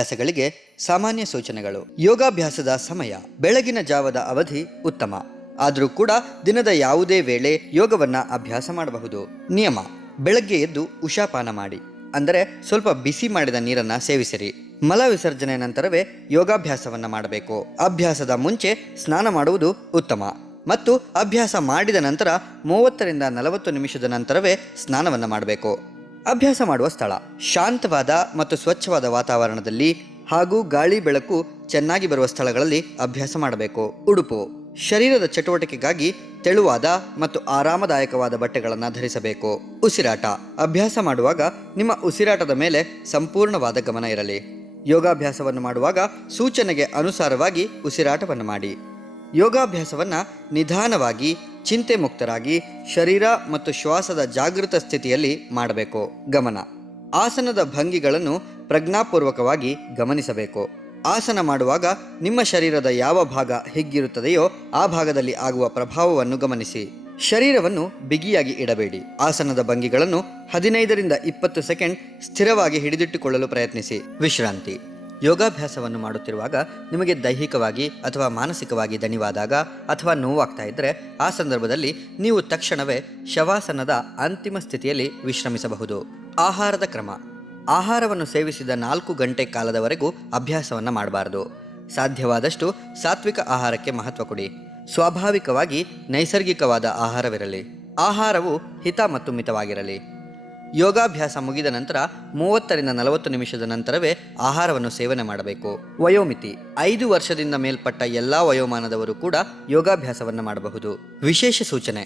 ಯೋಗಾಭ್ಯಾಸಗಳಿಗೆ ಸಾಮಾನ್ಯ ಸೂಚನೆಗಳು. ಯೋಗಾಭ್ಯಾಸದ ಸಮಯ ಬೆಳಗಿನ ಜಾವದ ಅವಧಿ ಉತ್ತಮ. ಆದರೂ ಕೂಡ ದಿನದ ಯಾವುದೇ ವೇಳೆ ಯೋಗವನ್ನ ಅಭ್ಯಾಸ ಮಾಡಬಹುದು. ನಿಯಮ: ಬೆಳಗ್ಗೆ ಎದ್ದು ಉಷಾಪಾನ ಮಾಡಿ, ಅಂದರೆ ಸ್ವಲ್ಪ ಬಿಸಿ ಮಾಡಿದ ನೀರನ್ನ ಸೇವಿಸಿರಿ. ಮಲ ವಿಸರ್ಜನೆ ನಂತರವೇ ಯೋಗಾಭ್ಯಾಸವನ್ನ ಮಾಡಬೇಕು. ಅಭ್ಯಾಸದ ಮುಂಚೆ ಸ್ನಾನ ಮಾಡುವುದು ಉತ್ತಮ ಮತ್ತು ಅಭ್ಯಾಸ ಮಾಡಿದ ನಂತರ 30ರಿಂದ 40 ನಿಮಿಷದ ನಂತರವೇ ಸ್ನಾನವನ್ನು ಮಾಡಬೇಕು. ಅಭ್ಯಾಸ ಮಾಡುವ ಸ್ಥಳ ಶಾಂತವಾದ ಮತ್ತು ಸ್ವಚ್ಛವಾದ ವಾತಾವರಣದಲ್ಲಿ ಹಾಗೂ ಗಾಳಿ ಬೆಳಕು ಚೆನ್ನಾಗಿ ಬರುವ ಸ್ಥಳಗಳಲ್ಲಿ ಅಭ್ಯಾಸ ಮಾಡಬೇಕು. ಉಡುಪು: ಶರೀರದ ಚಟುವಟಿಕೆಗಾಗಿ ತೆಳುವಾದ ಮತ್ತು ಆರಾಮದಾಯಕವಾದ ಬಟ್ಟೆಗಳನ್ನು ಧರಿಸಬೇಕು. ಉಸಿರಾಟ: ಅಭ್ಯಾಸ ಮಾಡುವಾಗ ನಿಮ್ಮ ಉಸಿರಾಟದ ಮೇಲೆ ಸಂಪೂರ್ಣವಾದ ಗಮನ ಇರಲಿ. ಯೋಗಾಭ್ಯಾಸವನ್ನು ಮಾಡುವಾಗ ಸೂಚನೆಗೆ ಅನುಸಾರವಾಗಿ ಉಸಿರಾಟವನ್ನು ಮಾಡಿ. ಯೋಗಾಭ್ಯಾಸವನ್ನು ನಿಧಾನವಾಗಿ, ಚಿಂತೆ ಮುಕ್ತರಾಗಿ, ಶರೀರ ಮತ್ತು ಶ್ವಾಸದ ಜಾಗೃತ ಸ್ಥಿತಿಯಲ್ಲಿ ಮಾಡಬೇಕು. ಗಮನ: ಆಸನದ ಭಂಗಿಗಳನ್ನು ಪ್ರಜ್ಞಾಪೂರ್ವಕವಾಗಿ ಗಮನಿಸಬೇಕು. ಆಸನ ಮಾಡುವಾಗ ನಿಮ್ಮ ಶರೀರದ ಯಾವ ಭಾಗ ಹಿಗ್ಗಿರುತ್ತದೆಯೋ ಆ ಭಾಗದಲ್ಲಿ ಆಗುವ ಪ್ರಭಾವವನ್ನು ಗಮನಿಸಿ. ಶರೀರವನ್ನು ಬಿಗಿಯಾಗಿ ಇಡಬೇಡಿ. ಆಸನದ ಭಂಗಿಗಳನ್ನು 15ರಿಂದ 20 ಸೆಕೆಂಡ್ ಸ್ಥಿರವಾಗಿ ಹಿಡಿದಿಟ್ಟುಕೊಳ್ಳಲು ಪ್ರಯತ್ನಿಸಿ. ವಿಶ್ರಾಂತಿ: ಯೋಗಾಭ್ಯಾಸವನ್ನು ಮಾಡುತ್ತಿರುವಾಗ ನಿಮಗೆ ದೈಹಿಕವಾಗಿ ಅಥವಾ ಮಾನಸಿಕವಾಗಿ ದಣಿವಾದಾಗ ಅಥವಾ ನೋವಾಗ್ತಾ ಇದ್ದರೆ ಆ ಸಂದರ್ಭದಲ್ಲಿ ನೀವು ತಕ್ಷಣವೇ ಶವಾಸನದ ಅಂತಿಮ ಸ್ಥಿತಿಯಲ್ಲಿ ವಿಶ್ರಮಿಸಬಹುದು. ಆಹಾರದ ಕ್ರಮ: ಆಹಾರವನ್ನು ಸೇವಿಸಿದ 4 ಗಂಟೆ ಕಾಲದವರೆಗೂ ಅಭ್ಯಾಸವನ್ನು ಮಾಡಬಾರದು. ಸಾಧ್ಯವಾದಷ್ಟು ಸಾತ್ವಿಕ ಆಹಾರಕ್ಕೆ ಮಹತ್ವ ಕೊಡಿ. ಸ್ವಾಭಾವಿಕವಾಗಿ ನೈಸರ್ಗಿಕವಾದ ಆಹಾರವಿರಲಿ. ಆಹಾರವು ಹಿತ ಮತ್ತು ಮಿತವಾಗಿರಲಿ. ಯೋಗಾಭ್ಯಾಸ ಮುಗಿದ ನಂತರ 30ರಿಂದ 40 ನಿಮಿಷದ ನಂತರವೇ ಆಹಾರವನ್ನು ಸೇವನೆ ಮಾಡಬೇಕು. ವಯೋಮಿತಿ: 5 ವರ್ಷದಿಂದ ಮೇಲ್ಪಟ್ಟ ಎಲ್ಲ ವಯೋಮಾನದವರು ಕೂಡ ಯೋಗಾಭ್ಯಾಸವನ್ನು ಮಾಡಬಹುದು. ವಿಶೇಷ ಸೂಚನೆ: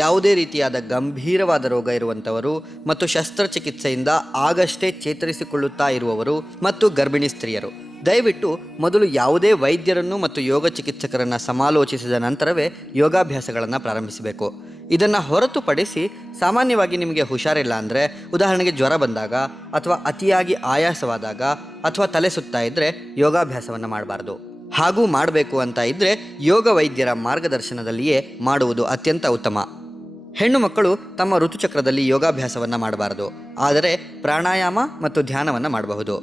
ಯಾವುದೇ ರೀತಿಯಾದ ಗಂಭೀರವಾದ ರೋಗ ಇರುವಂಥವರು ಮತ್ತು ಶಸ್ತ್ರಚಿಕಿತ್ಸೆಯಿಂದ ಆಗಷ್ಟೇ ಚೇತರಿಸಿಕೊಳ್ಳುತ್ತಾ ಇರುವವರು ಮತ್ತು ಗರ್ಭಿಣಿ ಸ್ತ್ರೀಯರು ದಯವಿಟ್ಟು ಮೊದಲು ಯಾವುದೇ ವೈದ್ಯರನ್ನು ಮತ್ತು ಯೋಗ ಚಿಕಿತ್ಸಕರನ್ನು ಸಮಾಲೋಚಿಸಿದ ನಂತರವೇ ಯೋಗಾಭ್ಯಾಸಗಳನ್ನು ಪ್ರಾರಂಭಿಸಬೇಕು. ಇದನ್ನು ಹೊರತುಪಡಿಸಿ ಸಾಮಾನ್ಯವಾಗಿ ನಿಮಗೆ ಹುಷಾರಿಲ್ಲ ಅಂದರೆ, ಉದಾಹರಣೆಗೆ ಜ್ವರ ಬಂದಾಗ ಅಥವಾ ಅತಿಯಾಗಿ ಆಯಾಸವಾದಾಗ ಅಥವಾ ತಲೆ ಸುತ್ತಾ ಇದ್ದರೆ ಯೋಗಾಭ್ಯಾಸವನ್ನು ಮಾಡಬಾರ್ದು. ಹಾಗೂ ಮಾಡಬೇಕು ಅಂತ ಇದ್ದರೆ ಯೋಗ ವೈದ್ಯರ ಮಾರ್ಗದರ್ಶನದಲ್ಲಿಯೇ ಮಾಡುವುದು ಅತ್ಯಂತ ಉತ್ತಮ. ಹೆಣ್ಣು ಮಕ್ಕಳು ತಮ್ಮ ಋತುಚಕ್ರದಲ್ಲಿ ಯೋಗಾಭ್ಯಾಸವನ್ನು ಮಾಡಬಾರದು, ಆದರೆ ಪ್ರಾಣಾಯಾಮ ಮತ್ತು ಧ್ಯಾನವನ್ನು ಮಾಡಬಹುದು.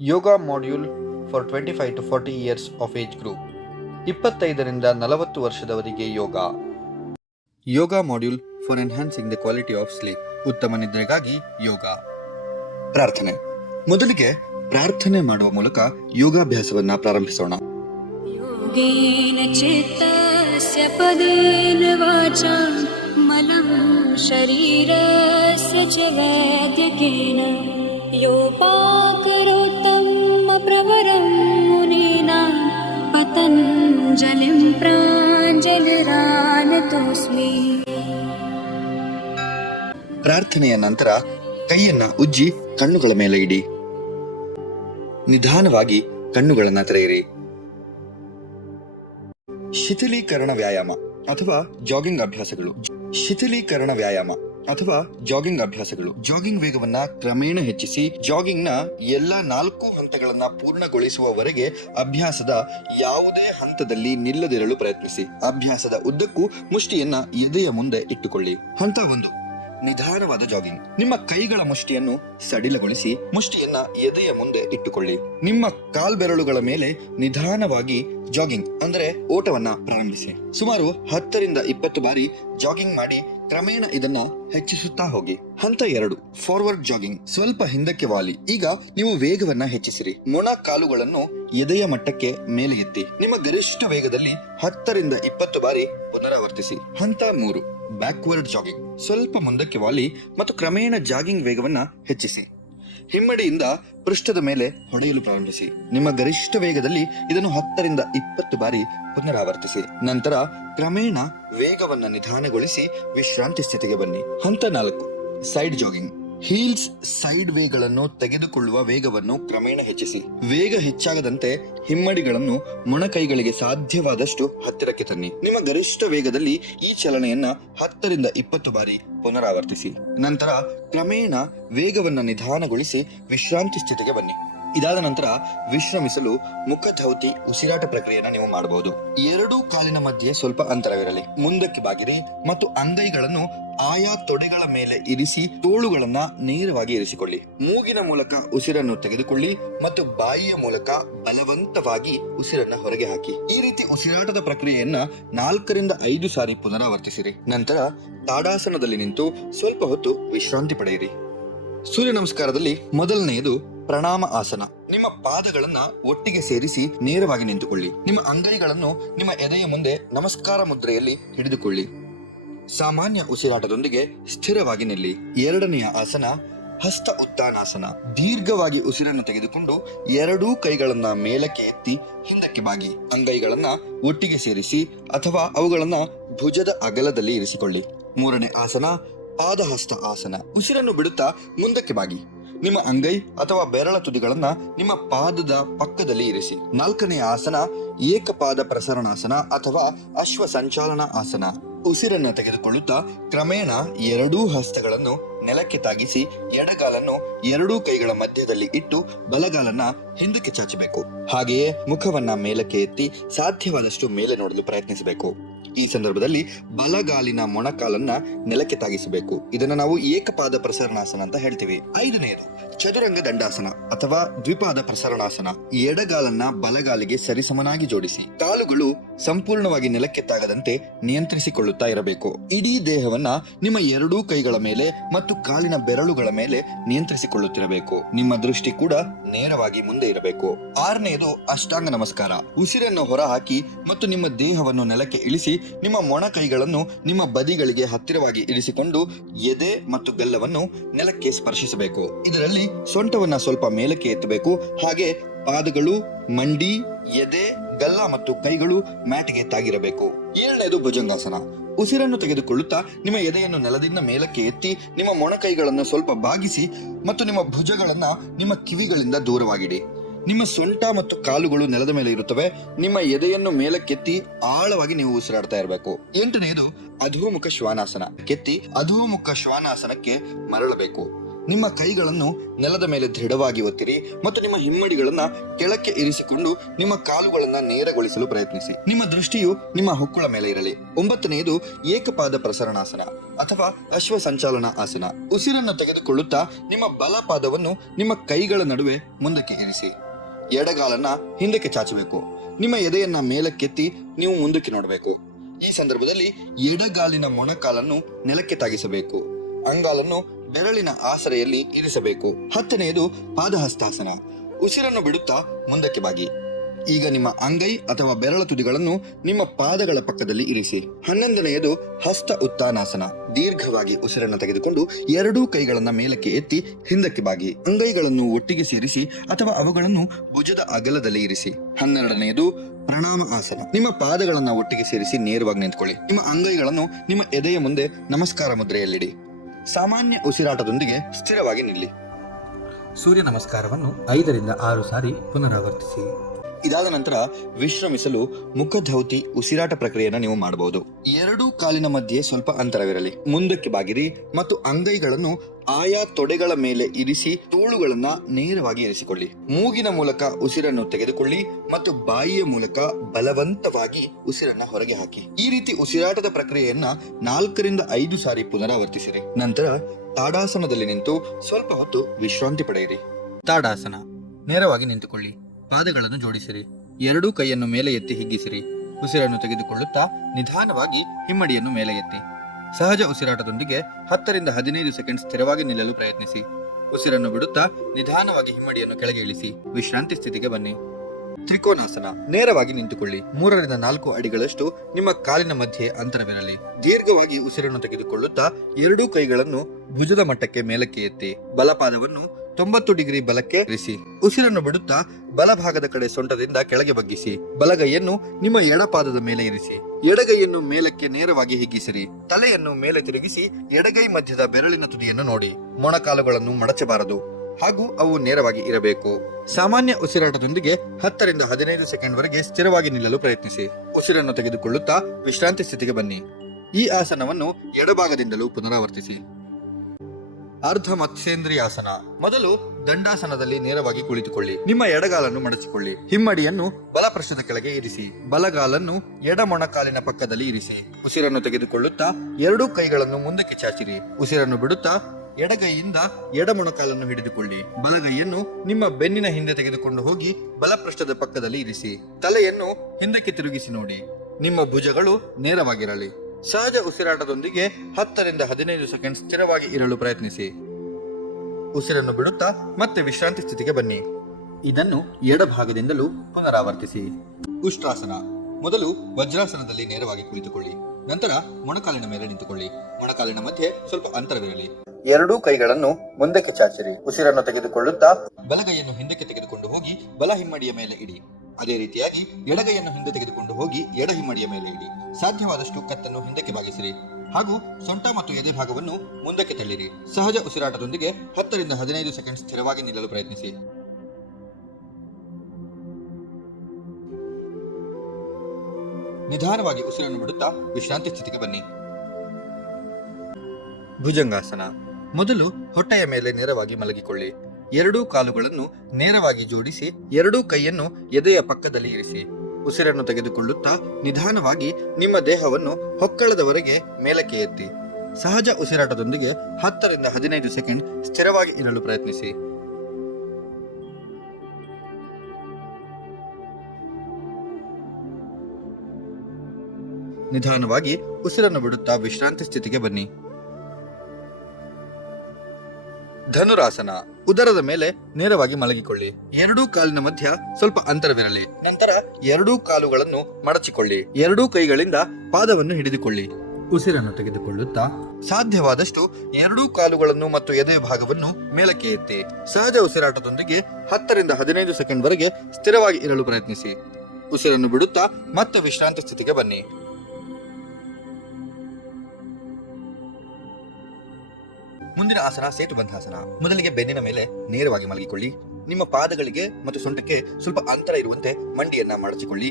Yoga module for 25 to 40 years of age group. 25ರಿಂದ 40 ವರ್ಷದವರಿಗೆ yoga module for enhancing the quality of sleep. ಉತ್ತಮ ನಿದ್ರೆಗಾಗಿ ಯೋಗ. ಪ್ರಾರ್ಥನೆ: ಮೊದಲಿಗೆ ಪ್ರಾರ್ಥನೆ ಮಾಡುವ ಮೂಲಕ ಯೋಗಾಭ್ಯಾಸವನ್ನ ಪ್ರಾರಂಭಿಸೋಣ. ಯೋಗೇನ ಚಿತ್ತಸ್ಯ ಪದೇನ ವಾಚಾ ಮನಂ ಶರೀರಸ್ಯ ಚ ವೈದ್ಯಕೇನ ಯೋಪಾಕರೋತ್ತಮ ಪ್ರವರಂ ಮುನೀನಾಂ ಪತಂಜಲಿಂ ಪ್ರಾಂಜಲಿರಾನತೋಸ್ಮಿ. ಪ್ರಾರ್ಥನೆಯ ನಂತರ ಕೈಯನ್ನ ಉಜ್ಜಿ ಕಣ್ಣುಗಳ ಮೇಲೆ ಇಡಿ. ನಿಧಾನವಾಗಿ ಕಣ್ಣುಗಳನ್ನು ತೆರೆಯಿರಿ. ಶಿಥಿಲೀಕರಣ ವ್ಯಾಯಾಮ ಅಥವಾ ಜಾಗಿಂಗ್ ಅಭ್ಯಾಸಗಳು. ಜಾಗಿಂಗ್ ವೇಗವನ್ನ ಕ್ರಮೇಣ ಹೆಚ್ಚಿಸಿ ಜಾಗಿಂಗ್ ನ ಎಲ್ಲ 4 ಹಂತಗಳನ್ನ ಪೂರ್ಣಗೊಳಿಸುವವರೆಗೆ ಅಭ್ಯಾಸದ ಯಾವುದೇ ಹಂತದಲ್ಲಿ ನಿಲ್ಲದಿರಲು ಪ್ರಯತ್ನಿಸಿ. ಅಭ್ಯಾಸದ ಉದ್ದಕ್ಕೂ ಮುಷ್ಟಿಯನ್ನ ಎದೆಯ ಮುಂದೆ ಇಟ್ಟುಕೊಳ್ಳಿ. ಹಂತ 1: ನಿಧಾನವಾದ ಜಾಗಿಂಗ್. ನಿಮ್ಮ ಕೈಗಳ ಮುಷ್ಟಿಯನ್ನು ಸಡಿಲಗೊಳಿಸಿ ಮುಷ್ಟಿಯನ್ನ ಎದೆಯ ಮುಂದೆ ಇಟ್ಟುಕೊಳ್ಳಿ. ನಿಮ್ಮ ಕಾಲ್ಬೆರಳುಗಳ ಮೇಲೆ ನಿಧಾನವಾಗಿ ಜಾಗಿಂಗ್ ಅಂದರೆ ಓಟವನ್ನ ಪ್ರಾರಂಭಿಸಿ. ಸುಮಾರು 10ರಿಂದ 20 ಬಾರಿ ಜಾಗಿಂಗ್ ಮಾಡಿ ಕ್ರಮೇಣ ಇದನ್ನ ಹೆಚ್ಚಿಸುತ್ತಾ ಹೋಗಿ. ಹಂತ 2: ಫಾರ್ವರ್ಡ್ ಜಾಗಿಂಗ್. ಸ್ವಲ್ಪ ಹಿಂದಕ್ಕೆ ವಾಲಿ. ಈಗ ನೀವು ವೇಗವನ್ನ ಹೆಚ್ಚಿಸಿರಿ. ಮೊಣ ಕಾಲುಗಳನ್ನು ಎದೆಯ ಮಟ್ಟಕ್ಕೆ ಮೇಲೆ ಎತ್ತಿ ನಿಮ್ಮ ಗರಿಷ್ಠ ವೇಗದಲ್ಲಿ 10ರಿಂದ 20 ಬಾರಿ ಪುನರಾವರ್ತಿಸಿ. ಹಂತ 3: ಬ್ಯಾಕ್ವರ್ಡ್ ಜಾಗಿಂಗ್. ಸ್ವಲ್ಪ ಮುಂದಕ್ಕೆ ವಾಲಿ ಮತ್ತು ಕ್ರಮೇಣ ಜಾಗಿಂಗ್ ವೇಗವನ್ನ ಹೆಚ್ಚಿಸಿ. ಹಿಮ್ಮಡಿಯಿಂದ ಪೃಷ್ಠದ ಮೇಲೆ ಹೊಡೆಯಲು ಪ್ರಾರಂಭಿಸಿ. ನಿಮ್ಮ ಗರಿಷ್ಠ ವೇಗದಲ್ಲಿ ಇದನ್ನು 10ರಿಂದ 20 ಬಾರಿ ಪುನರಾವರ್ತಿಸಿ. ನಂತರ ಕ್ರಮೇಣ ವೇಗವನ್ನ ನಿಧಾನಗೊಳಿಸಿ ವಿಶ್ರಾಂತಿ ಸ್ಥಿತಿಗೆ ಬನ್ನಿ. ಹಂತ 4: ಸೈಡ್ ಜಾಗಿಂಗ್. ಹೀಲ್ಸ್ ಸೈಡ್ ವೇಗಳನ್ನು ತೆಗೆದುಕೊಳ್ಳುವ ವೇಗವನ್ನು ಕ್ರಮೇಣ ಹೆಚ್ಚಿಸಿ. ವೇಗ ಹೆಚ್ಚಾಗದಂತೆ ಹಿಮ್ಮಡಿಗಳನ್ನು ಮೊಣಕೈಗಳಿಗೆ ಸಾಧ್ಯವಾದಷ್ಟು ಹತ್ತಿರಕ್ಕೆ ತನ್ನಿ. ನಿಮ್ಮ ಗರಿಷ್ಠ ವೇಗದಲ್ಲಿ ಈ ಚಲನೆಯನ್ನ 10ರಿಂದ 20 ಬಾರಿ ಪುನರಾವರ್ತಿಸಿ. ನಂತರ ಕ್ರಮೇಣ ವೇಗವನ್ನ ನಿಧಾನಗೊಳಿಸಿ ವಿಶ್ರಾಂತಿ ಸ್ಥಿತಿಗೆ ಬನ್ನಿ. ಇದಾದ ನಂತರ ವಿಶ್ರಮಿಸಲು ಮುಖಧೌತಿ ಉಸಿರಾಟ ಪ್ರಕ್ರಿಯೆಯನ್ನು ನೀವು ಮಾಡಬಹುದು. ಎರಡೂ ಕಾಲಿನ ಮಧ್ಯೆ ಸ್ವಲ್ಪ ಅಂತರವಿರಲಿ. ಮುಂದಕ್ಕೆ ಬಾಗಿರಿ ಮತ್ತು ಅಂಗೈಗಳನ್ನು ಆಯಾ ತೊಡೆಗಳ ಮೇಲೆ ಇರಿಸಿ ತೋಳುಗಳನ್ನ ನೇರವಾಗಿ ಇರಿಸಿಕೊಳ್ಳಿ. ಮೂಗಿನ ಮೂಲಕ ಉಸಿರನ್ನು ತೆಗೆದುಕೊಳ್ಳಿ ಮತ್ತು ಬಾಯಿಯ ಮೂಲಕ ಬಲವಂತವಾಗಿ ಉಸಿರನ್ನ ಹೊರಗೆ ಹಾಕಿ. ಈ ರೀತಿ ಉಸಿರಾಟದ ಪ್ರಕ್ರಿಯೆಯನ್ನ 4 ರಿಂದ 5 ಸಾರಿ ಪುನರಾವರ್ತಿಸಿರಿ. ನಂತರ ತಾಡಾಸನದಲ್ಲಿ ನಿಂತು ಸ್ವಲ್ಪ ಹೊತ್ತು ವಿಶ್ರಾಂತಿ ಪಡೆಯಿರಿ. ಸೂರ್ಯ ನಮಸ್ಕಾರದಲ್ಲಿ ಮೊದಲನೆಯದು ಪ್ರಣಾಮ ಆಸನ. ನಿಮ್ಮ ಪಾದಗಳನ್ನ ಒಟ್ಟಿಗೆ ಸೇರಿಸಿ ನೇರವಾಗಿ ನಿಂತುಕೊಳ್ಳಿ. ನಿಮ್ಮ ಅಂಗೈಗಳನ್ನು ನಿಮ್ಮ ಎದೆಯ ಮುಂದೆ ನಮಸ್ಕಾರ ಮುದ್ರೆಯಲ್ಲಿ ಹಿಡಿದುಕೊಳ್ಳಿ. ಸಾಮಾನ್ಯ ಉಸಿರಾಟದೊಂದಿಗೆ ಸ್ಥಿರವಾಗಿ ನಿಲ್ಲಿ. ಎರಡನೆಯ ಆಸನ ಹಸ್ತ ಉತ್ತಾನಾಸನ. ದೀರ್ಘವಾಗಿ ಉಸಿರನ್ನು ತೆಗೆದುಕೊಂಡು ಎರಡೂ ಕೈಗಳನ್ನ ಮೇಲಕ್ಕೆ ಎತ್ತಿ ಹಿಂದಕ್ಕೆ ಬಾಗಿ. ಅಂಗೈಗಳನ್ನ ಒಟ್ಟಿಗೆ ಸೇರಿಸಿ ಅಥವಾ ಅವುಗಳನ್ನ ಭುಜದ ಅಗಲದಲ್ಲಿ ಇರಿಸಿಕೊಳ್ಳಿ. ಮೂರನೇ ಆಸನ ಪಾದಹಸ್ತ ಆಸನ. ಉಸಿರನ್ನು ಬಿಡುತ್ತಾ ಮುಂದಕ್ಕೆ ಬಾಗಿ. ನಿಮ್ಮ ಅಂಗೈ ಅಥವಾ ಬೆರಳ ತುದಿಗಳನ್ನ ನಿಮ್ಮ ಪಾದದ ಪಕ್ಕದಲ್ಲಿ ಇರಿಸಿ. ನಾಲ್ಕನೆಯ ಆಸನ ಏಕಪಾದ ಪ್ರಸರಣಾಸನ ಅಥವಾ ಅಶ್ವ ಸಂಚಾಲನ ಆಸನ. ಉಸಿರನ್ನ ತೆಗೆದುಕೊಳ್ಳುತ್ತಾ ಕ್ರಮೇಣ ಎರಡೂ ಹಸ್ತಗಳನ್ನು ನೆಲಕ್ಕೆ ತಾಗಿಸಿ ಎಡಗಾಲನ್ನು ಎರಡೂ ಕೈಗಳ ಮಧ್ಯದಲ್ಲಿ ಇಟ್ಟು ಬಲಗಾಲನ್ನ ಹಿಂದಕ್ಕೆ ಚಾಚಬೇಕು. ಹಾಗೆಯೇ ಮುಖವನ್ನ ಮೇಲಕ್ಕೆ ಎತ್ತಿ ಸಾಧ್ಯವಾದಷ್ಟು ಮೇಲೆ ನೋಡಲು ಪ್ರಯತ್ನಿಸಬೇಕು. ಈ ಸಂದರ್ಭದಲ್ಲಿ ಬಲಗಾಲಿನ ಮೊಣಕಾಲನ್ನ ನೆಲಕ್ಕೆ ತಾಗಿಸಬೇಕು. ಇದನ್ನ ನಾವು ಏಕಪಾದ ಪ್ರಸರಣಾಸನ ಅಂತ ಹೇಳ್ತೀವಿ. ಐದನೆಯದು ಚದುರಂಗ ದಂಡಾಸನ ಅಥವಾ ದ್ವಿಪಾದ ಪ್ರಸರಣಾಸನ. ಎಡಗಾಲನ್ನ ಬಲಗಾಲಿಗೆ ಸರಿಸಮನಾಗಿ ಜೋಡಿಸಿ ಕಾಲುಗಳು ಸಂಪೂರ್ಣವಾಗಿ ನೆಲಕ್ಕೆ ತಾಗದಂತೆ ನಿಯಂತ್ರಿಸಿಕೊಳ್ಳುತ್ತಾ ಇರಬೇಕು. ಇಡೀ ದೇಹವನ್ನ ನಿಮ್ಮ ಎರಡೂ ಕೈಗಳ ಮೇಲೆ ಮತ್ತು ಕಾಲಿನ ಬೆರಳುಗಳ ಮೇಲೆ ನಿಯಂತ್ರಿಸಿಕೊಳ್ಳುತ್ತಿರಬೇಕು. ನಿಮ್ಮ ದೃಷ್ಟಿ ಕೂಡ ನೇರವಾಗಿ ಮುಂದೆ ಇರಬೇಕು. ಆರನೆಯದು ಅಷ್ಟಾಂಗ ನಮಸ್ಕಾರ. ಉಸಿರನ್ನು ಹೊರ ಹಾಕಿ ಮತ್ತು ನಿಮ್ಮ ದೇಹವನ್ನು ನೆಲಕ್ಕೆ ಇಳಿಸಿ ನಿಮ್ಮ ಮೊಣ ಕೈಗಳನ್ನು ನಿಮ್ಮ ಬದಿಗಳಿಗೆ ಹತ್ತಿರವಾಗಿ ಇರಿಸಿಕೊಂಡು ಎದೆ ಮತ್ತು ಗಲ್ಲವನ್ನು ನೆಲಕ್ಕೆ ಸ್ಪರ್ಶಿಸಬೇಕು. ಇದರಲ್ಲಿ ಸೊಂಟವನ್ನ ಸ್ವಲ್ಪ ಮೇಲಕ್ಕೆ ಎತ್ತಬೇಕು. ಹಾಗೆ ಪಾದಗಳು, ಮಂಡಿ, ಎದೆ, ಗಲ್ಲ ಮತ್ತು ಕೈಗಳು ಮ್ಯಾಟ್ಗೆ ತಾಗಿರಬೇಕು. ಏಳನೇದು ಭುಜಂಗಾಸನ. ಉಸಿರನ್ನು ತೆಗೆದುಕೊಳ್ಳುತ್ತಾ ನಿಮ್ಮ ಎದೆಯನ್ನು ನೆಲದಿಂದ ಮೇಲಕ್ಕೆ ಎತ್ತಿ ನಿಮ್ಮ ಮೊಣಕೈಗಳನ್ನು ಸ್ವಲ್ಪ ಬಾಗಿಸಿ ಮತ್ತು ನಿಮ್ಮ ಭುಜಗಳನ್ನ ನಿಮ್ಮ ಕಿವಿಗಳಿಂದ ದೂರವಾಗಿಡಿ. ನಿಮ್ಮ ಸೊಂಟ ಮತ್ತು ಕಾಲುಗಳು ನೆಲದ ಮೇಲೆ ಇರುತ್ತವೆ. ನಿಮ್ಮ ಎದೆಯನ್ನು ಮೇಲಕ್ಕೆತ್ತಿ ಆಳವಾಗಿ ನೀವು ಉಸಿರಾಡ್ತಾ ಇರಬೇಕು. ಎಂಟನೆಯದು ಅಧೋಮುಖ ಶ್ವಾನಾಸನ. ಕೆತ್ತಿ ಅಧೋಮುಖ ಶ್ವಾನಾಸನಕ್ಕೆ ಮರಳಬೇಕು. ನಿಮ್ಮ ಕೈಗಳನ್ನು ನೆಲದ ಮೇಲೆ ದೃಢವಾಗಿ ಒತ್ತಿರಿ ಮತ್ತು ನಿಮ್ಮ ಹಿಮ್ಮಡಿಗಳನ್ನ ಕೆಳಕ್ಕೆ ಇರಿಸಿಕೊಂಡು ನಿಮ್ಮ ಕಾಲುಗಳನ್ನ ನೇರಗೊಳಿಸಲು ಪ್ರಯತ್ನಿಸಿ. ನಿಮ್ಮ ದೃಷ್ಟಿಯು ನಿಮ್ಮ ಹೊಕ್ಕುಳ ಮೇಲೆ ಇರಲಿ. ಒಂಬತ್ತನೆಯದು ಏಕಪಾದ ಪ್ರಸರಣಾಸನ ಅಥವಾ ಅಶ್ವ ಸಂಚಾಲನ ಆಸನ. ಉಸಿರನ್ನು ತೆಗೆದುಕೊಳ್ಳುತ್ತಾ ನಿಮ್ಮ ಬಲ ಪಾದವನ್ನು ನಿಮ್ಮ ಕೈಗಳ ನಡುವೆ ಮುಂದಕ್ಕೆ ಇರಿಸಿ. ಎಡಗಾಲನ್ನ ಹಿಂದಕ್ಕೆ ಚಾಚಬೇಕು. ನಿಮ್ಮ ಎದೆಯನ್ನ ಮೇಲಕ್ಕೆತ್ತಿ ನೀವು ಮುಂದಕ್ಕೆ ನೋಡಬೇಕು. ಈ ಸಂದರ್ಭದಲ್ಲಿ ಎಡಗಾಲಿನ ಮೊಣಕಾಲನ್ನು ನೆಲಕ್ಕೆ ತಾಗಿಸಬೇಕು. ಅಂಗಾಲನ್ನು ಬೆರಳಿನ ಆಸರೆಯಲ್ಲಿ ಇರಿಸಬೇಕು. 10ನೆಯದು ಪಾದಹಸ್ತಾಸನ. ಉಸಿರನ್ನು ಬಿಡುತ್ತಾ ಮುಂದಕ್ಕೆ ಬಾಗಿ. ಈಗ ನಿಮ್ಮ ಅಂಗೈ ಅಥವಾ ಬೆರಳ ತುದಿಗಳನ್ನು ನಿಮ್ಮ ಪಾದಗಳ ಪಕ್ಕದಲ್ಲಿ ಇರಿಸಿ. 11ನೆಯದು ಹಸ್ತ ಉತ್ತಾನಾಸನ. ದೀರ್ಘವಾಗಿ ಉಸಿರನ್ನು ತೆಗೆದುಕೊಂಡು ಎರಡೂ ಕೈಗಳನ್ನ ಮೇಲಕ್ಕೆ ಎತ್ತಿ ಹಿಂದಕ್ಕೆ ಬಾಗಿ. ಅಂಗೈಗಳನ್ನು ಒಟ್ಟಿಗೆ ಸೇರಿಸಿ ಅಥವಾ ಅವುಗಳನ್ನು ಭುಜದ ಅಗಲದಲ್ಲಿ ಇರಿಸಿ. 12ನೆಯದು ಪ್ರಣಾಮ ಆಸನ. ನಿಮ್ಮ ಪಾದಗಳನ್ನ ಒಟ್ಟಿಗೆ ಸೇರಿಸಿ ನೇರವಾಗಿ ನಿಂತ್ಕೊಳ್ಳಿ. ನಿಮ್ಮ ಅಂಗೈಗಳನ್ನು ನಿಮ್ಮ ಎದೆಯ ಮುಂದೆ ನಮಸ್ಕಾರ ಮುದ್ರೆಯಲ್ಲಿಡಿ. ಸಾಮಾನ್ಯ ಉಸಿರಾಟದೊಂದಿಗೆ ಸ್ಥಿರವಾಗಿ ನಿಲ್ಲಿ. ಸೂರ್ಯ ನಮಸ್ಕಾರವನ್ನು 5 ರಿಂದ 6 ಸಾರಿ ಪುನರಾವರ್ತಿಸಿ. ಇದಾದ ನಂತರ ವಿಶ್ರಮಿಸಲು ಮುಖಧೌತಿ ಉಸಿರಾಟ ಪ್ರಕ್ರಿಯೆಯನ್ನು ನೀವು ಮಾಡಬಹುದು. ಎರಡೂ ಕಾಲಿನ ಮಧ್ಯೆ ಸ್ವಲ್ಪ ಅಂತರವಿರಲಿ. ಮುಂದಕ್ಕೆ ಬಾಗಿರಿ ಮತ್ತು ಅಂಗೈಗಳನ್ನು ಆಯಾ ತೊಡೆಗಳ ಮೇಲೆ ಇರಿಸಿ ತೋಳುಗಳನ್ನ ನೇರವಾಗಿ ಇರಿಸಿಕೊಳ್ಳಿ. ಮೂಗಿನ ಮೂಲಕ ಉಸಿರನ್ನು ತೆಗೆದುಕೊಳ್ಳಿ ಮತ್ತು ಬಾಯಿಯ ಮೂಲಕ ಬಲವಂತವಾಗಿ ಉಸಿರನ್ನ ಹೊರಗೆ ಹಾಕಿ. ಈ ರೀತಿ ಉಸಿರಾಟದ ಪ್ರಕ್ರಿಯೆಯನ್ನ 4 ರಿಂದ 5 ಸಾರಿ ಪುನರಾವರ್ತಿಸಿರಿ. ನಂತರ ತಾಡಾಸನದಲ್ಲಿ ನಿಂತು ಸ್ವಲ್ಪ ಹೊತ್ತು ವಿಶ್ರಾಂತಿ ಪಡೆಯಿರಿ. ತಾಡಾಸನ. ನೇರವಾಗಿ ನಿಂತುಕೊಳ್ಳಿ. ಪಾದಗಳನ್ನು ಜೋಡಿಸಿರಿ. ಎರಡೂ ಕೈಯನ್ನು ಮೇಲೆ ಎತ್ತಿ ಹಿಗ್ಗಿಸಿರಿ. ಉಸಿರನ್ನು ತೆಗೆದುಕೊಳ್ಳುತ್ತಾ ನಿಧಾನವಾಗಿ ಹಿಮ್ಮಡಿಯನ್ನು ಮೇಲೆ ಎತ್ತಿ. ಸಹಜ ಉಸಿರಾಟದೊಂದಿಗೆ 10 ರಿಂದ 15 ಸೆಕೆಂಡ್ ಸ್ಥಿರವಾಗಿ ನಿಲ್ಲಲು ಪ್ರಯತ್ನಿಸಿ. ಉಸಿರನ್ನು ಬಿಡುತ್ತಾ ನಿಧಾನವಾಗಿ ಹಿಮ್ಮಡಿಯನ್ನು ಕೆಳಗೆ ಇಳಿಸಿ ವಿಶ್ರಾಂತಿ ಸ್ಥಿತಿಗೆ ಬನ್ನಿ. ತ್ರಿಕೋನಾಸನ. ನೇರವಾಗಿ ನಿಂತುಕೊಳ್ಳಿ. 3 ರಿಂದ 4 ಅಡಿಗಳಷ್ಟು ನಿಮ್ಮ ಕಾಲಿನ ಮಧ್ಯೆ ಅಂತರವಿರಲಿ. ದೀರ್ಘವಾಗಿ ಉಸಿರನ್ನು ತೆಗೆದುಕೊಳ್ಳುತ್ತಾ ಎರಡೂ ಕೈಗಳನ್ನು ಭುಜದ ಮಟ್ಟಕ್ಕೆ ಮೇಲಕ್ಕೆ ಎತ್ತಿ ಬಲಪಾದವನ್ನು 90 ಡಿಗ್ರಿ ಬಲಕ್ಕೆ ಇರಿಸಿ. ಉಸಿರನ್ನು ಬಿಡುತ್ತಾ ಬಲಭಾಗದ ಕಡೆ ಸೊಂಟದಿಂದ ಕೆಳಗೆ ಬಗ್ಗಿಸಿ. ಬಲಗೈಯನ್ನು ನಿಮ್ಮ ಎಡಪಾದದ ಮೇಲೆ ಇರಿಸಿ. ಎಡಗೈಯನ್ನು ಮೇಲಕ್ಕೆ ನೇರವಾಗಿ ಹಿಗ್ಗಿಸಿರಿ. ತಲೆಯನ್ನು ಮೇಲೆ ತಿರುಗಿಸಿ ಎಡಗೈ ಮಧ್ಯದ ಬೆರಳಿನ ತುದಿಯನ್ನು ನೋಡಿ. ಮೊಣಕಾಲುಗಳನ್ನು ಮಡಚಬಾರದು ಹಾಗೂ ಅವು ನೇರವಾಗಿ ಇರಬೇಕು. ಸಾಮಾನ್ಯ ಉಸಿರಾಟದೊಂದಿಗೆ 10 ರಿಂದ 15 ಸೆಕೆಂಡ್ ವರೆಗೆ ಸ್ಥಿರವಾಗಿ ನಿಲ್ಲಲು ಪ್ರಯತ್ನಿಸಿ. ಉಸಿರನ್ನು ತೆಗೆದುಕೊಳ್ಳುತ್ತಾ ವಿಶ್ರಾಂತಿ ಸ್ಥಿತಿಗೆ ಬನ್ನಿ. ಈ ಆಸನವನ್ನು ಎಡಭಾಗದಿಂದಲೂ ಪುನರಾವರ್ತಿಸಿ. ಅರ್ಧ ಮತ್ಸ್ಯೇಂದ್ರಿಯಾಸನ. ಮೊದಲು ದಂಡಾಸನದಲ್ಲಿ ನೇರವಾಗಿ ಕುಳಿತುಕೊಳ್ಳಿ. ನಿಮ್ಮ ಎಡಗಾಲನ್ನು ಮಡಚಿಕೊಳ್ಳಿ. ಹಿಮ್ಮಡಿಯನ್ನು ಬಲಪೃಷ್ಠದ ಕೆಳಗೆ ಇರಿಸಿ. ಬಲಗಾಲನ್ನು ಎಡ ಮೊಣಕಾಲಿನ ಪಕ್ಕದಲ್ಲಿ ಇರಿಸಿ. ಉಸಿರನ್ನು ತೆಗೆದುಕೊಳ್ಳುತ್ತಾ ಎರಡೂ ಕೈಗಳನ್ನು ಮುಂದಕ್ಕೆ ಚಾಚಿರಿ. ಉಸಿರನ್ನು ಬಿಡುತ್ತಾ ಎಡಗೈಯಿಂದ ಎಡ ಮೊಣಕಾಲನ್ನು ಹಿಡಿದುಕೊಳ್ಳಿ. ಬಲಗೈಯನ್ನು ನಿಮ್ಮ ಬೆನ್ನಿನ ಹಿಂದೆ ತೆಗೆದುಕೊಂಡು ಹೋಗಿ ಬಲಪೃಷ್ಠದ ಪಕ್ಕದಲ್ಲಿ ಇರಿಸಿ. ತಲೆಯನ್ನು ಹಿಂದಕ್ಕೆ ತಿರುಗಿಸಿ ನೋಡಿ. ನಿಮ್ಮ ಭುಜಗಳು ನೇರವಾಗಿರಲಿ. ಸಹಜ ಉಸಿರಾಟದೊಂದಿಗೆ 10 ರಿಂದ 15 ಸೆಕೆಂಡ್ ಸ್ಥಿರವಾಗಿ ಇರಲು ಪ್ರಯತ್ನಿಸಿ. ಉಸಿರನ್ನು ಬಿಡುತ್ತಾ ಮತ್ತೆ ವಿಶ್ರಾಂತಿ ಸ್ಥಿತಿಗೆ ಬನ್ನಿ. ಇದನ್ನು ಎಡಭಾಗದಿಂದಲೂ ಪುನರಾವರ್ತಿಸಿ. ಉಷ್ಟ್ರಾಸನ. ಮೊದಲು ವಜ್ರಾಸನದಲ್ಲಿ ನೇರವಾಗಿ ಕುಳಿತುಕೊಳ್ಳಿ. ನಂತರ ಮೊಣಕಾಲಿನ ಮೇಲೆ ನಿಂತುಕೊಳ್ಳಿ. ಮೊಣಕಾಲಿನ ಮಧ್ಯೆ ಸ್ವಲ್ಪ ಅಂತರವಿರಲಿ. ಎರಡೂ ಕೈಗಳನ್ನು ಮುಂದಕ್ಕೆ ಚಾಚಿರಿ. ಉಸಿರನ್ನು ತೆಗೆದುಕೊಳ್ಳುತ್ತಾ ಬಲಗೈಯನ್ನು ಹಿಂದಕ್ಕೆ ತೆಗೆದುಕೊಂಡು ಹೋಗಿ ಬಲ ಹಿಮ್ಮಡಿಯ ಮೇಲೆ ಇಡಿ. ಅದೇ ರೀತಿಯಾಗಿ ಎಡಗೈಯನ್ನು ಹಿಂದೆ ತೆಗೆದುಕೊಂಡು ಹೋಗಿ ಎಡ ಹಿಮ್ಮಡಿಯ ಮೇಲೆ ಇಡಿ. ಸಾಧ್ಯವಾದಷ್ಟು ಕತ್ತನ್ನು ಹಿಂದಕ್ಕೆ ಬಾಗಿಸಿರಿ ಹಾಗೂ ಸೊಂಟ ಮತ್ತು ಎದೆ ಭಾಗವನ್ನು ಮುಂದಕ್ಕೆ ತಳ್ಳಿರಿ. ಸಹಜ ಉಸಿರಾಟದೊಂದಿಗೆ 10 ರಿಂದ 15 ಸೆಕೆಂಡ್ ಸ್ಥಿರವಾಗಿ ನಿಲ್ಲಲು ಪ್ರಯತ್ನಿಸಿ. ನಿಧಾನವಾಗಿ ಉಸಿರನ್ನು ಬಿಡುತ್ತಾ ವಿಶ್ರಾಂತಿ ಸ್ಥಿತಿಗೆ ಬನ್ನಿ. ಭುಜಂಗಾಸನ. ಮೊದಲು ಹೊಟ್ಟೆಯ ಮೇಲೆ ನೇರವಾಗಿ ಮಲಗಿಕೊಳ್ಳಿ. ಎರಡೂ ಕಾಲುಗಳನ್ನು ನೇರವಾಗಿ ಜೋಡಿಸಿ ಎರಡೂ ಕೈಯನ್ನು ಎದೆಯ ಪಕ್ಕದಲ್ಲಿ ಇರಿಸಿ. ಉಸಿರನ್ನು ತೆಗೆದುಕೊಳ್ಳುತ್ತಾ ನಿಧಾನವಾಗಿ ನಿಮ್ಮ ದೇಹವನ್ನು ಹೊಕ್ಕಳದವರೆಗೆ ಮೇಲಕ್ಕೆ ಎತ್ತಿ. ಸಹಜ ಉಸಿರಾಟದೊಂದಿಗೆ 10 ರಿಂದ 15 ಸೆಕೆಂಡ್ ಸ್ಥಿರವಾಗಿ ಇರಲು ಪ್ರಯತ್ನಿಸಿ. ನಿಧಾನವಾಗಿ ಉಸಿರನ್ನು ಬಿಡುತ್ತಾ ವಿಶ್ರಾಂತಿ ಸ್ಥಿತಿಗೆ ಬನ್ನಿ. ಧನುರಾಸನ. ಉದರದ ಮೇಲೆ ನೇರವಾಗಿ ಮಲಗಿಕೊಳ್ಳಿ. ಎರಡೂ ಕಾಲಿನ ಮಧ್ಯ ಸ್ವಲ್ಪ ಅಂತರವಿರಲಿ. ನಂತರ ಎರಡೂ ಕಾಲುಗಳನ್ನು ಮಡಚಿಕೊಳ್ಳಿ. ಎರಡೂ ಕೈಗಳಿಂದ ಪಾದವನ್ನು ಹಿಡಿದುಕೊಳ್ಳಿ. ಉಸಿರನ್ನು ತೆಗೆದುಕೊಳ್ಳುತ್ತಾ ಸಾಧ್ಯವಾದಷ್ಟು ಎರಡೂ ಕಾಲುಗಳನ್ನು ಮತ್ತು ಎದೆಯ ಭಾಗವನ್ನು ಮೇಲಕ್ಕೆ ಎತ್ತಿ. ಸಹಜ ಉಸಿರಾಟದೊಂದಿಗೆ 10 ರಿಂದ 15 ಸೆಕೆಂಡ್ ವರೆಗೆ ಸ್ಥಿರವಾಗಿ ಇರಲು ಪ್ರಯತ್ನಿಸಿ. ಉಸಿರನ್ನು ಬಿಡುತ್ತಾ ಮತ್ತೆ ವಿಶ್ರಾಂತಿ ಸ್ಥಿತಿಗೆ ಬನ್ನಿ. ಮುಂದಿನ ಆಸನ ಸೇತುಬಂಧಾಸನ. ಮೊದಲಿಗೆ ಬೆನ್ನಿನ ಮೇಲೆ ನೇರವಾಗಿ ಮಲಗಿಕೊಳ್ಳಿ. ನಿಮ್ಮ ಪಾದಗಳಿಗೆ ಮತ್ತು ಸೊಂಟಕ್ಕೆ ಸ್ವಲ್ಪ ಅಂತರ ಇರುವಂತೆ ಮಂಡಿಯನ್ನ ಮಡಚಿಕೊಳ್ಳಿ.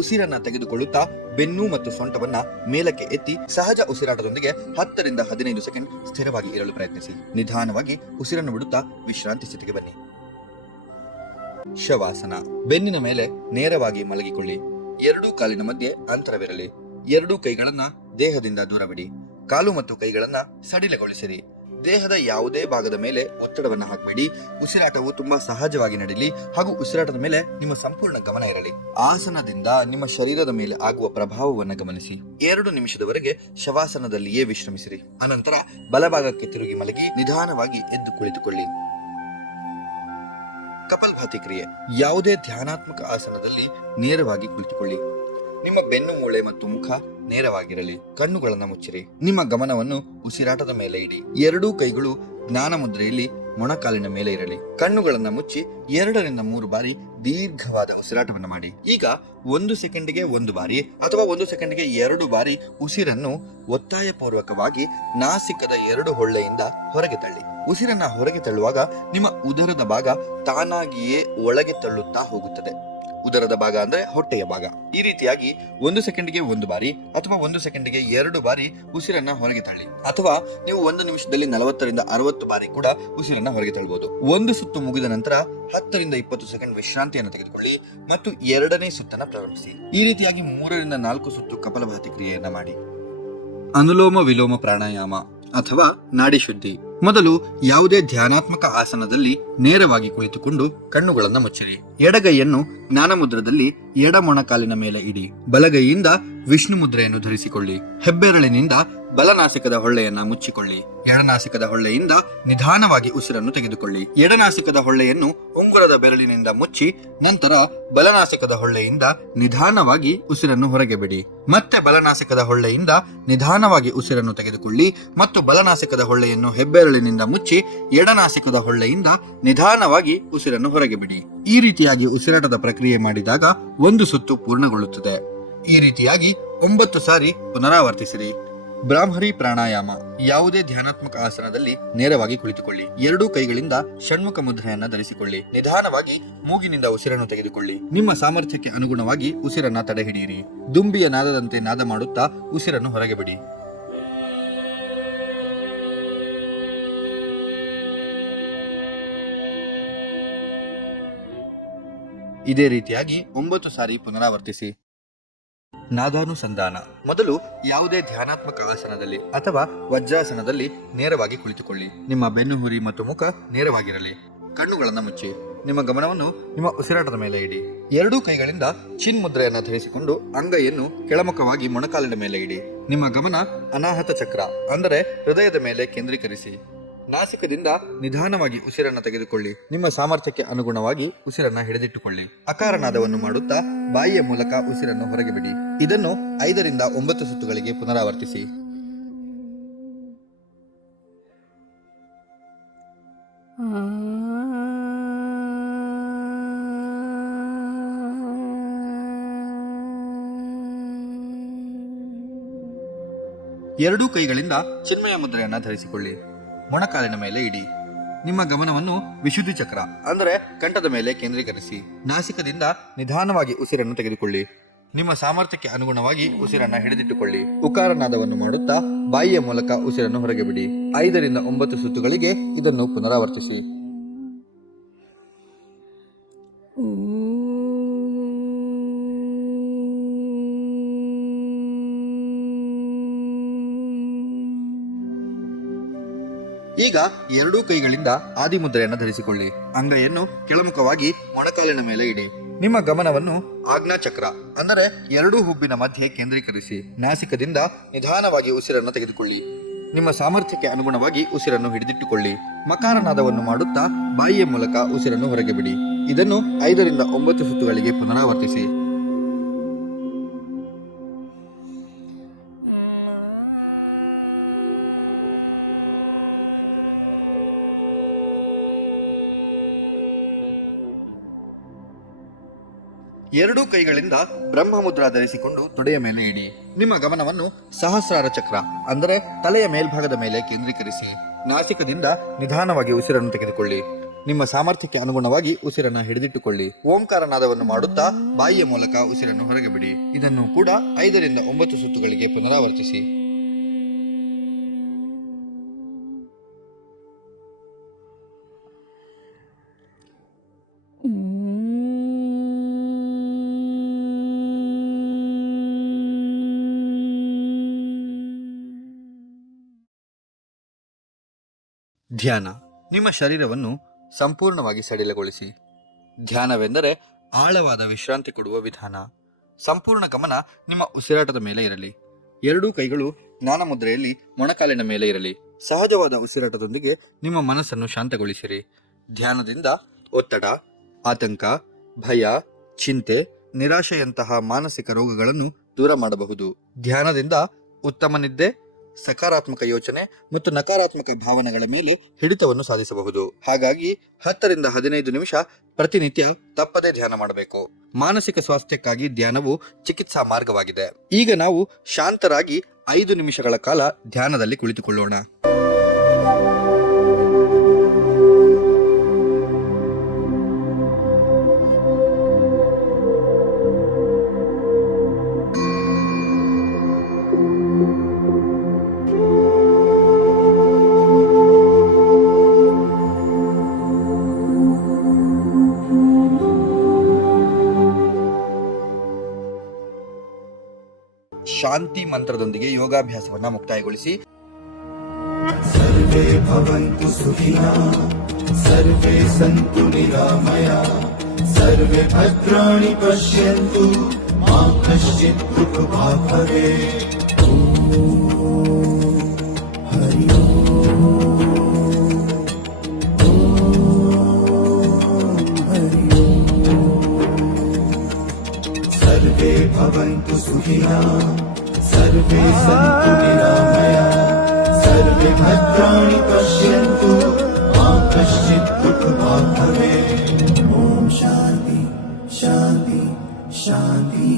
ಉಸಿರನ್ನ ತೆಗೆದುಕೊಳ್ಳುತ್ತಾ ಬೆನ್ನು ಮತ್ತು ಸೊಂಟವನ್ನ ಮೇಲಕ್ಕೆ ಎತ್ತಿ ಸಹಜ ಉಸಿರಾಟದೊಂದಿಗೆ 10 ರಿಂದ 15 ಸೆಕೆಂಡ್ ಸ್ಥಿರವಾಗಿ ಇರಲು ಪ್ರಯತ್ನಿಸಿ. ನಿಧಾನವಾಗಿ ಉಸಿರನ್ನು ಬಿಡುತ್ತಾ ವಿಶ್ರಾಂತಿ ಸ್ಥಿತಿಗೆ ಬನ್ನಿ. ಶವಾಸನ. ಬೆನ್ನಿನ ಮೇಲೆ ನೇರವಾಗಿ ಮಲಗಿಕೊಳ್ಳಿ. ಎರಡೂ ಕಾಲಿನ ಮಧ್ಯೆ ಅಂತರವಿರಲಿ. ಎರಡೂ ಕೈಗಳನ್ನ ದೇಹದಿಂದ ದೂರವಿಡಿ. ಕಾಲು ಮತ್ತು ಕೈಗಳನ್ನ ಸಡಿಲಗೊಳಿಸಿರಿ. ದೇಹದ ಯಾವುದೇ ಭಾಗದ ಮೇಲೆ ಒತ್ತಡವನ್ನು ಹಾಕಬೇಡಿ. ಉಸಿರಾಟವು ತುಂಬಾ ಸಹಜವಾಗಿ ನಡೀಲಿ ಹಾಗೂ ಉಸಿರಾಟದ ಮೇಲೆ ನಿಮ್ಮ ಸಂಪೂರ್ಣ ಗಮನ ಇರಲಿ. ಆಸನದಿಂದ ನಿಮ್ಮ ಶರೀರದ ಮೇಲೆ ಆಗುವ ಪ್ರಭಾವವನ್ನು ಗಮನಿಸಿ. 2 ನಿಮಿಷದವರೆಗೆ ಶವಾಸನದಲ್ಲಿಯೇ ವಿಶ್ರಮಿಸಿರಿ. ಅನಂತರ ಬಲಭಾಗಕ್ಕೆ ತಿರುಗಿ ಮಲಗಿ ನಿಧಾನವಾಗಿ ಎದ್ದು ಕುಳಿತುಕೊಳ್ಳಿ. ಕಪಾಲಭಾತಿ ಕ್ರಿಯೆ. ಯಾವುದೇ ಧ್ಯಾನಾತ್ಮಕ ಆಸನದಲ್ಲಿ ನೇರವಾಗಿ ಕುಳಿತುಕೊಳ್ಳಿ. ನಿಮ್ಮ ಬೆನ್ನು ಮೂಳೆ ಮತ್ತು ಮುಖ ನೇರವಾಗಿರಲಿ. ಕಣ್ಣುಗಳನ್ನು ಮುಚ್ಚಿರಿ. ನಿಮ್ಮ ಗಮನವನ್ನು ಉಸಿರಾಟದ ಮೇಲೆ ಇಡಿ. ಎರಡೂ ಕೈಗಳು ಜ್ಞಾನ ಮುದ್ರೆಯಲ್ಲಿ ಮೊಣಕಾಲಿನ ಮೇಲೆ ಇರಲಿ. ಕಣ್ಣುಗಳನ್ನು ಮುಚ್ಚಿ 2 ರಿಂದ 3 ಬಾರಿ ದೀರ್ಘವಾದ ಉಸಿರಾಟವನ್ನು ಮಾಡಿ. ಈಗ 1 ಸೆಕೆಂಡಿಗೆ 1 ಬಾರಿ ಅಥವಾ 1 ಸೆಕೆಂಡಿಗೆ 2 ಬಾರಿ ಉಸಿರನ್ನು ಒತ್ತಾಯಪೂರ್ವಕವಾಗಿ ನಾಸಿಕದ 2 ಹೊಳ್ಳೆಯಿಂದ ಹೊರಗೆ ತಳ್ಳಿ. ಉಸಿರನ್ನ ಹೊರಗೆ ತಳ್ಳುವಾಗ ನಿಮ್ಮ ಉದರದ ಭಾಗ ತಾನಾಗಿಯೇ ಒಳಗೆ ತಳ್ಳುತ್ತಾ ಹೋಗುತ್ತದೆ. ಉದರದ ಭಾಗ ಅಂದ್ರೆ ಹೊಟ್ಟೆಯ ಭಾಗ. ಈ ರೀತಿಯಾಗಿ 1 ಸೆಕೆಂಡಿಗೆ 1 ಬಾರಿ ಅಥವಾ 1 ಸೆಕೆಂಡಿಗೆ 2 ಬಾರಿ ಉಸಿರನ್ನ ಹೊರಗೆ ತಳ್ಳಿ. ಅಥವಾ ನೀವು 1 ನಿಮಿಷದಲ್ಲಿ 40 ರಿಂದ 60 ಬಾರಿ ಕೂಡ ಉಸಿರನ್ನ ಹೊರಗೆ ತಳ್ಳಬಹುದು. ಒಂದು ಸುತ್ತು ಮುಗಿದ ನಂತರ 10 ರಿಂದ 20 ಸೆಕೆಂಡ್ ವಿಶ್ರಾಂತಿಯನ್ನು ತೆಗೆದುಕೊಳ್ಳಿ ಮತ್ತು 2ನೇ ಸುತ್ತನ್ನ ಪ್ರಾರಂಭಿಸಿ. ಈ ರೀತಿಯಾಗಿ 3 ರಿಂದ 4 ಸುತ್ತು ಕಪಾಲಭಾತಿ ಕ್ರಿಯೆಯನ್ನ ಮಾಡಿ. ಅನುಲೋಮ ವಿಲೋಮ ಪ್ರಾಣಾಯಾಮ ಅಥವಾ ನಾಡಿ ಶುದ್ಧಿ. ಮೊದಲು ಯಾವುದೇ ಧ್ಯಾನಾತ್ಮಕ ಆಸನದಲ್ಲಿ ನೇರವಾಗಿ ಕುಳಿತುಕೊಂಡು ಕಣ್ಣುಗಳನ್ನು ಮುಚ್ಚಿರಿ. ಎಡಗೈಯನ್ನು ಜ್ಞಾನಮುದ್ರದಲ್ಲಿ ಎಡ ಮೊಣಕಾಲಿನ ಮೇಲೆ ಇಡಿ. ಬಲಗೈಯಿಂದ ವಿಷ್ಣು ಮುದ್ರೆಯನ್ನು ಧರಿಸಿಕೊಳ್ಳಿ. ಹೆಬ್ಬೆರಳಿನಿಂದ ಬಲನಾಸಿಕದ ಹೊಳ್ಳೆಯನ್ನ ಮುಚ್ಚಿಕೊಳ್ಳಿ. ಎಡನಾಸಿಕದ ಹೊಳ್ಳೆಯಿಂದ ನಿಧಾನವಾಗಿ ಉಸಿರನ್ನು ತೆಗೆದುಕೊಳ್ಳಿ. ಎಡನಾಸಿಕದ ಹೊಳ್ಳೆಯನ್ನು ಉಂಗುರದ ಬೆರಳಿನಿಂದ ಮುಚ್ಚಿ ನಂತರ ಬಲನಾಸಿಕದ ಹೊಳ್ಳೆಯಿಂದ ನಿಧಾನವಾಗಿ ಉಸಿರನ್ನು ಹೊರಗೆ ಬಿಡಿ. ಮತ್ತೆ ಬಲನಾಸಿಕದ ಹೊಳ್ಳೆಯಿಂದ ನಿಧಾನವಾಗಿ ಉಸಿರನ್ನು ತೆಗೆದುಕೊಳ್ಳಿ ಮತ್ತು ಬಲನಾಸಿಕದ ಹೊಳ್ಳೆಯನ್ನು ಹೆಬ್ಬೆರಳಿನಿಂದ ಮುಚ್ಚಿ ಎಡನಾಸಿಕದ ಹೊಳ್ಳೆಯಿಂದ ನಿಧಾನವಾಗಿ ಉಸಿರನ್ನು ಹೊರಗೆ ಬಿಡಿ. ಈ ರೀತಿಯಾಗಿ ಉಸಿರಾಟದ ಪ್ರಕ್ರಿಯೆ ಮಾಡಿದಾಗ 1 ಸುತ್ತು ಪೂರ್ಣಗೊಳ್ಳುತ್ತದೆ. ಈ ರೀತಿಯಾಗಿ 9 ಸಾರಿ ಪುನರಾವರ್ತಿಸಿರಿ. ಬ್ರಾಹ್ಮರಿ ಪ್ರಾಣಾಯಾಮ. ಯಾವುದೇ ಧ್ಯಾನಾತ್ಮಕ ಆಸನದಲ್ಲಿ ನೇರವಾಗಿ ಕುಳಿತುಕೊಳ್ಳಿ. 2 ಕೈಗಳಿಂದ ಷಣ್ಮುಖ ಮುದ್ರೆಯನ್ನ ಧರಿಸಿಕೊಳ್ಳಿ. ನಿಧಾನವಾಗಿ ಮೂಗಿನಿಂದ ಉಸಿರನ್ನು ತೆಗೆದುಕೊಳ್ಳಿ. ನಿಮ್ಮ ಸಾಮರ್ಥ್ಯಕ್ಕೆ ಅನುಗುಣವಾಗಿ ಉಸಿರನ್ನ ತಡೆಹಿಡಿಯಿರಿ. ದುಂಬಿಯ ನಾದದಂತೆ ನಾದ ಮಾಡುತ್ತಾ ಉಸಿರನ್ನು ಹೊರಗೆ ಬಿಡಿ. ಇದೇ ರೀತಿಯಾಗಿ 9 ಸಾರಿ ಪುನರಾವರ್ತಿಸಿ. ನಾದಾನುಸಂಧಾನ. ಮೊದಲು ಯಾವುದೇ ಧ್ಯಾನಾತ್ಮಕ ಆಸನದಲ್ಲಿ ಅಥವಾ ವಜ್ರಾಸನದಲ್ಲಿ ನೇರವಾಗಿ ಕುಳಿತುಕೊಳ್ಳಿ. ನಿಮ್ಮ ಬೆನ್ನುಹುರಿ ಮತ್ತು ಮುಖ ನೇರವಾಗಿರಲಿ. ಕಣ್ಣುಗಳನ್ನು ಮುಚ್ಚಿ ನಿಮ್ಮ ಗಮನವನ್ನು ನಿಮ್ಮ ಉಸಿರಾಟದ ಮೇಲೆ ಇಡಿ. ಎರಡೂ ಕೈಗಳಿಂದ ಚಿನ್ ಮುದ್ರೆಯನ್ನು ಧರಿಸಿಕೊಂಡು ಅಂಗೈಯನ್ನು ಕೆಳಮುಖವಾಗಿ ಮೊಣಕಾಲಿನ ಮೇಲೆ ಇಡಿ. ನಿಮ್ಮ ಗಮನ ಅನಾಹತ ಚಕ್ರ ಅಂದರೆ ಹೃದಯದ ಮೇಲೆ ಕೇಂದ್ರೀಕರಿಸಿ. ನಾಸಿಕದಿಂದ ನಿಧಾನವಾಗಿ ಉಸಿರನ್ನು ತೆಗೆದುಕೊಳ್ಳಿ. ನಿಮ್ಮ ಸಾಮರ್ಥ್ಯಕ್ಕೆ ಅನುಗುಣವಾಗಿ ಉಸಿರನ್ನ ಹಿಡಿದಿಟ್ಟುಕೊಳ್ಳಿ. ಅಕಾರನಾದವನ್ನು ಮಾಡುತ್ತಾ ಬಾಯಿಯ ಮೂಲಕ ಉಸಿರನ್ನು ಹೊರಗೆ ಬಿಡಿ. ಇದನ್ನು 5 ರಿಂದ 9 ಸುತ್ತುಗಳಿಗೆ ಪುನರಾವರ್ತಿಸಿ. ಎರಡೂ ಕೈಗಳಿಂದ ಚಿನ್ಮಯ ಮುದ್ರೆಯನ್ನ ಧರಿಸಿಕೊಳ್ಳಿ. ಮೊಣಕಾಲಿನ ಮೇಲೆ ಇಡಿ. ನಿಮ್ಮ ಗಮನವನ್ನು ವಿಶುದ್ಧಿ ಚಕ್ರ ಅಂದರೆ ಕಂಠದ ಮೇಲೆ ಕೇಂದ್ರೀಕರಿಸಿ. ನಾಸಿಕದಿಂದ ನಿಧಾನವಾಗಿ ಉಸಿರನ್ನು ತೆಗೆದುಕೊಳ್ಳಿ. ನಿಮ್ಮ ಸಾಮರ್ಥ್ಯಕ್ಕೆ ಅನುಗುಣವಾಗಿ ಉಸಿರನ್ನ ಹಿಡಿದಿಟ್ಟುಕೊಳ್ಳಿ. ಉಕಾರನಾದವನ್ನು ಮಾಡುತ್ತಾ ಬಾಯಿಯ ಮೂಲಕ ಉಸಿರನ್ನು ಹೊರಗೆ ಬಿಡಿ. 5 ರಿಂದ 9 ಸುತ್ತುಗಳಿಗೆ ಇದನ್ನು ಪುನರಾವರ್ತಿಸಿ. ಈಗ ಎರಡೂ ಕೈಗಳಿಂದ ಆದಿಮುದ್ರೆಯನ್ನು ಧರಿಸಿಕೊಳ್ಳಿ. ಅಂಗೈಯನ್ನು ಕೆಳಮುಖವಾಗಿ ಮೊಣಕಾಲಿನ ಮೇಲೆ ಇಡಿ. ನಿಮ್ಮ ಗಮನವನ್ನು ಆಜ್ಞಾ ಚಕ್ರ ಅಂದರೆ ಎರಡೂ ಹುಬ್ಬಿನ ಮಧ್ಯೆ ಕೇಂದ್ರೀಕರಿಸಿ. ನಾಸಿಕದಿಂದ ನಿಧಾನವಾಗಿ ಉಸಿರನ್ನು ತೆಗೆದುಕೊಳ್ಳಿ. ನಿಮ್ಮ ಸಾಮರ್ಥ್ಯಕ್ಕೆ ಅನುಗುಣವಾಗಿ ಉಸಿರನ್ನು ಹಿಡಿದಿಟ್ಟುಕೊಳ್ಳಿ. ಮಕಾರನಾದವನ್ನು ಮಾಡುತ್ತಾ ಬಾಯಿಯ ಮೂಲಕ ಉಸಿರನ್ನು ಹೊರಗೆ ಬಿಡಿ. ಇದನ್ನು 5 ರಿಂದ 9 ಸುತ್ತುಗಳಿಗೆ ಪುನರಾವರ್ತಿಸಿ. ಎರಡೂ ಕೈಗಳಿಂದ ಬ್ರಹ್ಮ ಮುದ್ರಾ ಧರಿಸಿಕೊಂಡು ತೊಡೆಯ ಮೇಲೆ ಇಡಿ. ನಿಮ್ಮ ಗಮನವನ್ನು ಸಹಸ್ರಾರ ಚಕ್ರ ಅಂದರೆ ತಲೆಯ ಮೇಲ್ಭಾಗದ ಮೇಲೆ ಕೇಂದ್ರೀಕರಿಸಿ. ನಾಸಿಕದಿಂದ ನಿಧಾನವಾಗಿ ಉಸಿರನ್ನು ತೆಗೆದುಕೊಳ್ಳಿ. ನಿಮ್ಮ ಸಾಮರ್ಥ್ಯಕ್ಕೆ ಅನುಗುಣವಾಗಿ ಉಸಿರನ್ನು ಹಿಡಿದಿಟ್ಟುಕೊಳ್ಳಿ. ಓಂಕಾರನಾದವನ್ನು ಮಾಡುತ್ತಾ ಬಾಯಿಯ ಮೂಲಕ ಉಸಿರನ್ನು ಹೊರಗೆ ಬಿಡಿ. ಇದನ್ನು ಕೂಡ 5 ರಿಂದ 9 ಸುತ್ತುಗಳಿಗೆ ಪುನರಾವರ್ತಿಸಿ. ಧ್ಯಾನ. ನಿಮ್ಮ ಶರೀರವನ್ನು ಸಂಪೂರ್ಣವಾಗಿ ಸಡಿಲಗೊಳಿಸಿ. ಧ್ಯಾನವೆಂದರೆ ಆಳವಾದ ವಿಶ್ರಾಂತಿ ಕೊಡುವ ವಿಧಾನ. ಸಂಪೂರ್ಣ ಗಮನ ನಿಮ್ಮ ಉಸಿರಾಟದ ಮೇಲೆ ಇರಲಿ. ಎರಡೂ ಕೈಗಳು ಜ್ಞಾನ ಮುದ್ರೆಯಲ್ಲಿ ಮೊಣಕಾಲಿನ ಮೇಲೆ ಇರಲಿ. ಸಹಜವಾದ ಉಸಿರಾಟದೊಂದಿಗೆ ನಿಮ್ಮ ಮನಸ್ಸನ್ನು ಶಾಂತಗೊಳಿಸಿರಿ. ಧ್ಯಾನದಿಂದ ಒತ್ತಡ, ಆತಂಕ, ಭಯ, ಚಿಂತೆ, ನಿರಾಶೆಯಂತಹ ಮಾನಸಿಕ ರೋಗಗಳನ್ನು ದೂರ ಮಾಡಬಹುದು. ಧ್ಯಾನದಿಂದ ಉತ್ತಮ ನಿದ್ದೆ, ಸಕಾರಾತ್ಮಕ ಯೋಚನೆ ಮತ್ತು ನಕಾರಾತ್ಮಕ ಭಾವನೆಗಳ ಮೇಲೆ ಹಿಡಿತವನ್ನು ಸಾಧಿಸಬಹುದು. ಹಾಗಾಗಿ 10 ರಿಂದ 15 ನಿಮಿಷ ಪ್ರತಿನಿತ್ಯ ತಪ್ಪದೇ ಧ್ಯಾನ ಮಾಡಬೇಕು. ಮಾನಸಿಕ ಸ್ವಾಸ್ಥ್ಯಕ್ಕಾಗಿ ಧ್ಯಾನವು ಚಿಕಿತ್ಸಾ ಮಾರ್ಗವಾಗಿದೆ. ಈಗ ನಾವು ಶಾಂತರಾಗಿ 5 ನಿಮಿಷಗಳ ಕಾಲ ಧ್ಯಾನದಲ್ಲಿ ಕುಳಿತುಕೊಳ್ಳೋಣ. ಶಾಂತಿ ಮಂತ್ರದೊಂದಿಗೆ ಯೋಗಾಭ್ಯಾಸವನ್ನ ಮುಕ್ತಾಯಗೊಳಿಸಿ. ಸರ್ವೇ ಭವಂತು ಸುಖಿನಃ, ಸರ್ವೇ ಸಂತು ನಿರಾಮಯಃ, ಸರ್ವೇ ಭದ್ರಾಣಿ ಪಶ್ಯಂತು, ಮಾ ಕಶ್ಚಿತ್ ದುಃಖಭಾಗ್ ಭವೇತ್. ಹರಿ ಸರ್ವೇ ಭವಂತು ಸುಖಿನಃ, ಸರ್ವೇ ಸಂತು ನಿರಾಮಯಃ, ಸರ್ವೇ ಭದ್ರಾಣಿ ಪಶ್ಯಂತು, ಮಾ ಕಶ್ಚಿತ್ ದುಃಖಭಾಗ್ ಭವೇತ್. ಓಂ ಶಾಂತಿ ಶಾಂತಿ ಶಾಂತಿ.